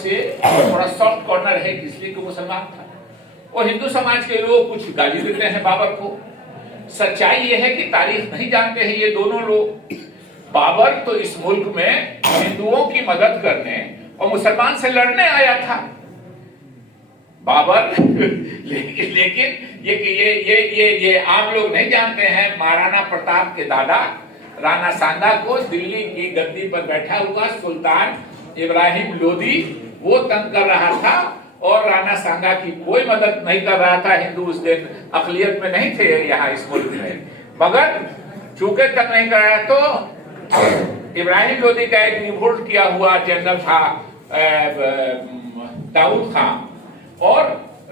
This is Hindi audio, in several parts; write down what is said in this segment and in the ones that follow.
से थोड़ा सॉफ्ट कॉर्नर है, इसलिए कि मुसलमान था। और हिंदू समाज के लोग कुछ गाली देते हैं बाबर को। सच्चाई यह है कि तारीख नहीं जानते हैं ये दोनों लोग। बाबर तो इस मुल्क में हिंदुओं की मदद करने और मुसलमान से लड़ने आया था बाबर। लेकिन ये आम लोग नहीं जानते हैं, महाराणा प्रताप के दादा राणा सांगा को दिल्ली की गद्दी पर बैठा हुआ सुल्तान इब्राहिम लोदी वो तंग कर रहा था और राणा सांगा की कोई मदद नहीं कर रहा था। हिंदू उस दिन अकलियत में नहीं थे यहाँ इस मुल्क में, मगर चूंकि तंग नहीं कर रहा तो इब्राहिम लोदी का एक रिवोल्ट किया हुआ जनरल था दाऊद खान, और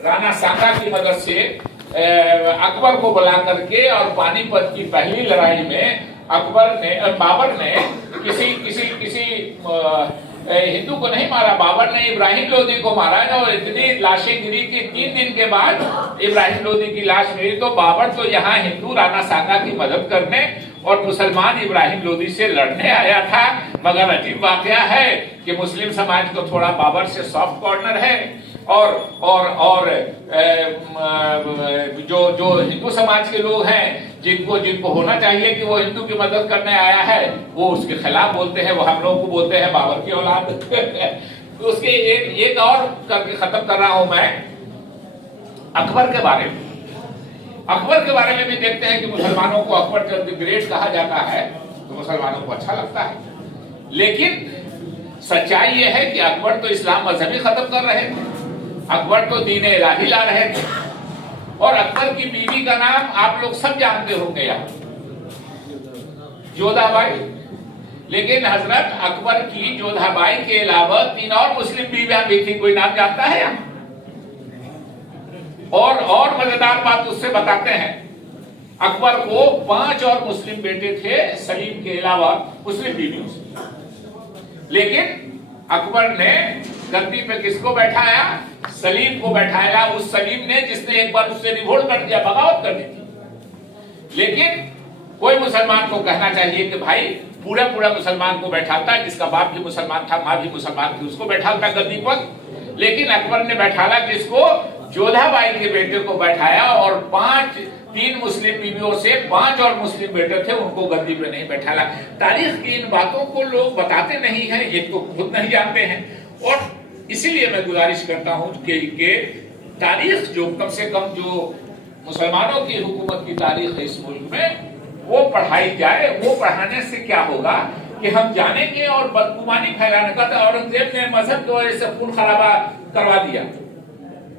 राणा सांगा की मदद से अकबर को बुला करके और पानीपत की पहली लड़ाई में बाबर ने किसी हिंदू को नहीं मारा, बाबर ने इब्राहिम लोदी को मारा। और इतनी लाशें गिरी कि 3 दिन के बाद इब्राहिम लोदी की लाश मिली। तो बाबर तो यहाँ हिंदू राणा सांगा की मदद करने और मुसलमान इब्राहिम लोदी से लड़ने आया था। मगर अजीब वाकया है कि मुस्लिम समाज को थोड़ा बाबर से सॉफ्ट कॉर्नर है और जो हिंदू समाज के लोग हैं जिनको होना चाहिए कि वो हिंदू की मदद करने आया है, वो उसके खिलाफ बोलते हैं। वो हम लोग को बोलते हैं बाबर की औलाद। तो उसके एक और करके खत्म कर रहा हूं मैं अकबर के बारे में। अकबर के बारे में भी देखते हैं कि मुसलमानों को अकबर द ग्रेट कहा जाता है तो मुसलमानों को अच्छा लगता है, लेकिन सच्चाई यह है कि अकबर तो इस्लाम मजहब ही खत्म कर रहे थे, अकबर तो दीन इलाही ला रहे थे। और अकबर की बीवी का नाम आप लोग सब जानते होंगे यहाँ, जोधाबाई। लेकिन हजरत अकबर की जोधाबाई के अलावा 3 और मुस्लिम बीवियां भी थी, कोई नाम जानता है यहाँ? और मजेदार बात उससे बताते हैं, अकबर को 5 और मुस्लिम बेटे थे सलीम के अलावा मुस्लिम बीवियों से। लेकिन अकबर ने गद्दी पे किसको बैठाया? सलीम को बैठाया। उस सलीम ने जिसने एक बार उससे रिवोल्ट कर दिया, बगावत कर दी थी। लेकिन कोई मुसलमान को कहना चाहिए कि भाई पूरा मुसलमान को बैठाता, जिसका बाप भी मुसलमान था, माँ भी मुसलमान थी, उसको बैठाता गद्दी पर। लेकिन अकबर ने बैठाला किसको? जोधाबाई के बेटे को बैठाया। और 3 मुस्लिम बीवियों से 5 और मुस्लिम बेटे थे, उनको गद्दी पे नहीं बैठाला। तारीख की इन बातों को लोग बताते नहीं हैं, एक तो खुद नहीं जानते हैं। और इसीलिए मैं गुजारिश करता हूं कि तारीख जो कम से कम जो मुसलमानों की हुकूमत की तारीख है इस मुल्क में, वो पढ़ाई जाए। वो पढ़ाने से क्या होगा कि हम जानेंगे। और बदगुमानी फैलाने का था, औरंगजेब ने मजहब की वजह से खून खराबा करवा दिया।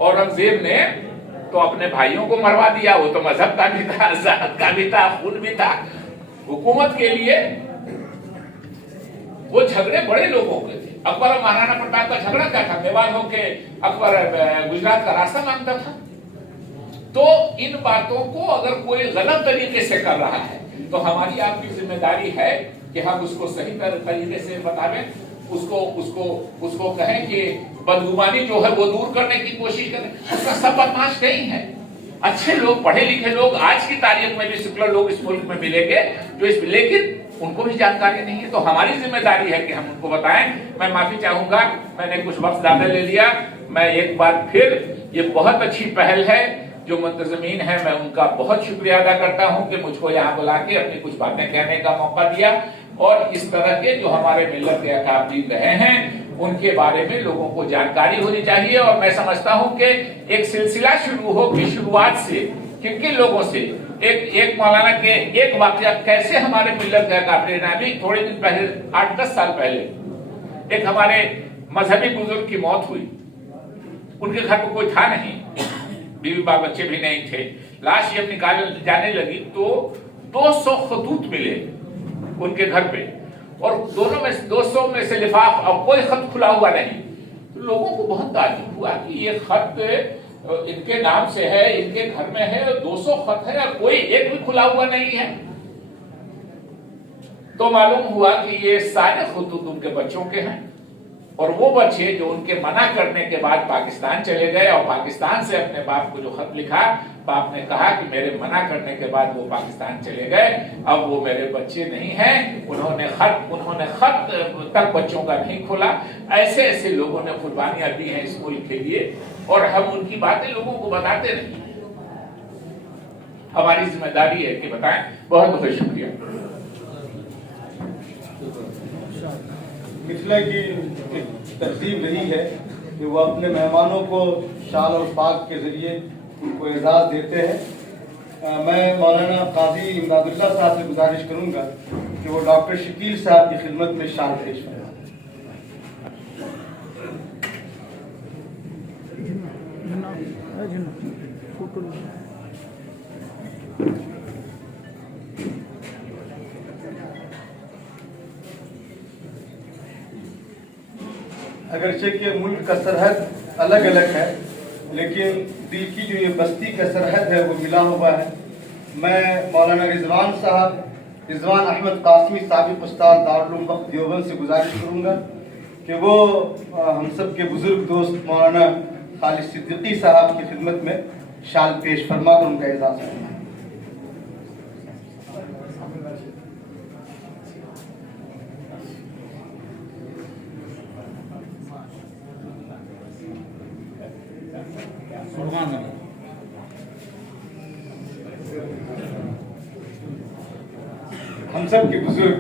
औरंगजेब ने तो अपने भाइयों को मरवा दिया, वो तो मजहब का भी था, ज़ात का भी था, खून भी था। हुकूमत के लिए वो झगड़े बड़े लोगों के थे। अकबर और महाराणा प्रताप का झगड़ा क्या था? मेवाड़ होके अकबर गुजरात का रास्ता मांगता था। तो इन बातों को अगर कोई गलत तरीके से कर रहा है तो हमारी आपकी जिम्मेदारी है कि हम उसको सही तरीके से बतावें, उसको कहें कि बदगुमानी जो है वो दूर करने की कोशिश करें। उसका सब बदमाश नहीं है, अच्छे लोग, पढ़े लिखे लोग आज की तारीख में भी सेकुलर लोग इस मुल्क में मिलेंगे जो लेकिन उनको भी जानकारी नहीं है। तो हमारी जिम्मेदारी है कि हम उनको बताएं। मैं माफी चाहूंगा, मैंने कुछ वक्त ज्यादा ले लिया। मैं एक बार फिर, ये बहुत अच्छी पहल है, जो मुंतजमीन है मैं उनका बहुत शुक्रिया अदा करता हूं कि मुझको यहाँ बुला के अपनी कुछ बातें कहने का मौका दिया। और इस तरह के जो हमारे मिल्लत के अकाबरीन रहे हैं उनके बारे में लोगों को जानकारी होनी चाहिए। और मैं समझता हूं कि एक सिलसिला शुरू हो कि शुरुआत से किन लोगों से एक मौलाना के एक वाकया कैसे हमारे मिल्लत के अकाबरीन, अभी थोड़े दिन पहले 8-10 साल पहले एक हमारे मजहबी बुजुर्ग की मौत हुई। उनके घर में कोई था नहीं, बीवी बाल बच्चे भी नहीं थे। लाश जब निकाल जाने लगी तो 200 खतूत मिले उनके घर पे, और 200 में से लिफाफ और कोई खत खुला हुआ नहीं। तो लोगों को बहुत ताज्जुब हुआ कि ये खत इनके नाम से है, इनके घर में है, 200 खत है और कोई एक भी खुला हुआ नहीं है। तो मालूम हुआ कि ये सारे खतूत उनके बच्चों के हैं। और वो बच्चे जो उनके मना करने के बाद पाकिस्तान चले गए और पाकिस्तान से अपने बाप को जो खत लिखा, बाप ने कहा कि मेरे मना करने के बाद वो पाकिस्तान चले गए, अब वो मेरे बच्चे नहीं हैं, उन्होंने खत तक बच्चों का नहीं खोला। ऐसे ऐसे लोगों ने कुर्बानियां दी हैं इस मुल्क के लिए, और हम उनकी बातें लोगों को बताते नहीं। हमारी जिम्मेदारी है कि बताएं। बहुत बहुत शुक्रिया। मिथिला की एक तरतीब रही है कि वो अपने मेहमानों को शाल और पाक के जरिए उनको एजाज़ देते हैं। मैं मौलाना काजी इमदादुल्लाह साहब से गुजारिश करूंगा कि वो डॉक्टर शकील साहब की खिदमत में शाल पेश करें। अगरचे कि मुल्क का सरहद अलग अलग है, लेकिन दिल की जो ये बस्ती का सरहद है वो मिला हुआ है। मैं मौलाना रिजवान अहमद कासमी साबिक उस्ताद दारुल उलूम वक्फ देवबंद से गुजारिश करूँगा कि वो हम सब के बुजुर्ग दोस्त मौलाना खालिद सिद्दीकी साहब की खिदमत में शाल पेश फरमा कर उनका एजाज़ करना है। हम सब के बुजुर्ग